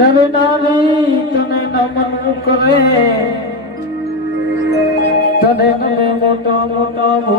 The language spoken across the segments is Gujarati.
নরে নারী তনে নমন করে তনে নমে মোটো মোটো ভূ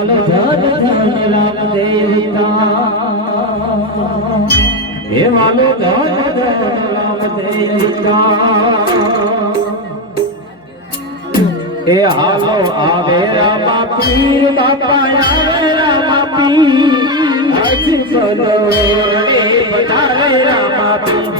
ગોપાલ એ હાલો આવે રામા પીર બાપા આવે રામા પીર હજ રે બધા રામા પીર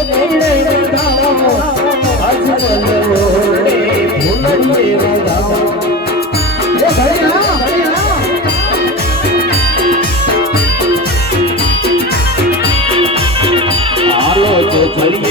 மரிய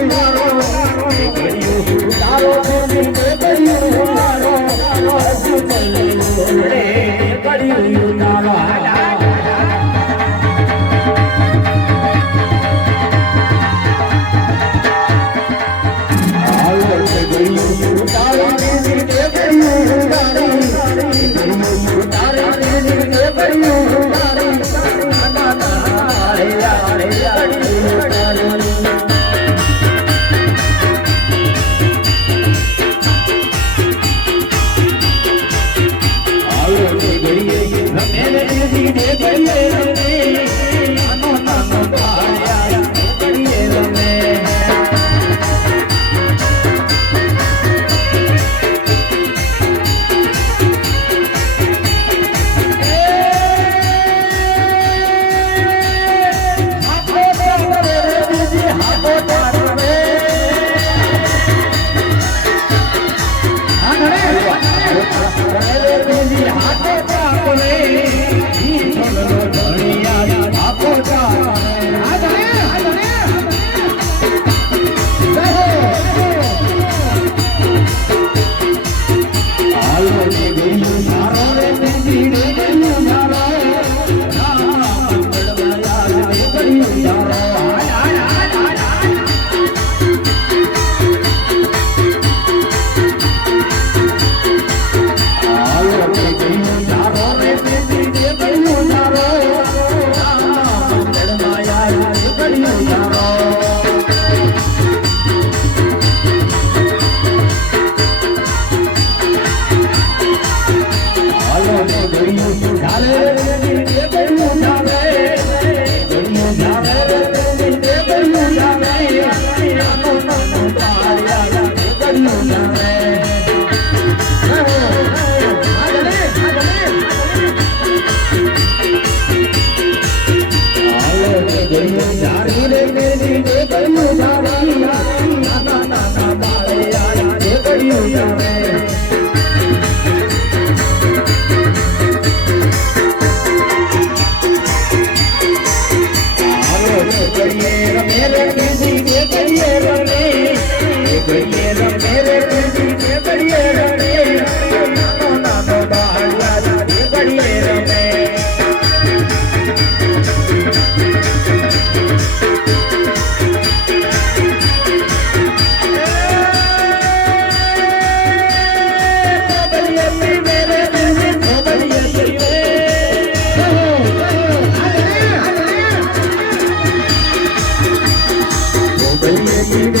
હાથે પાપરે love. Baby.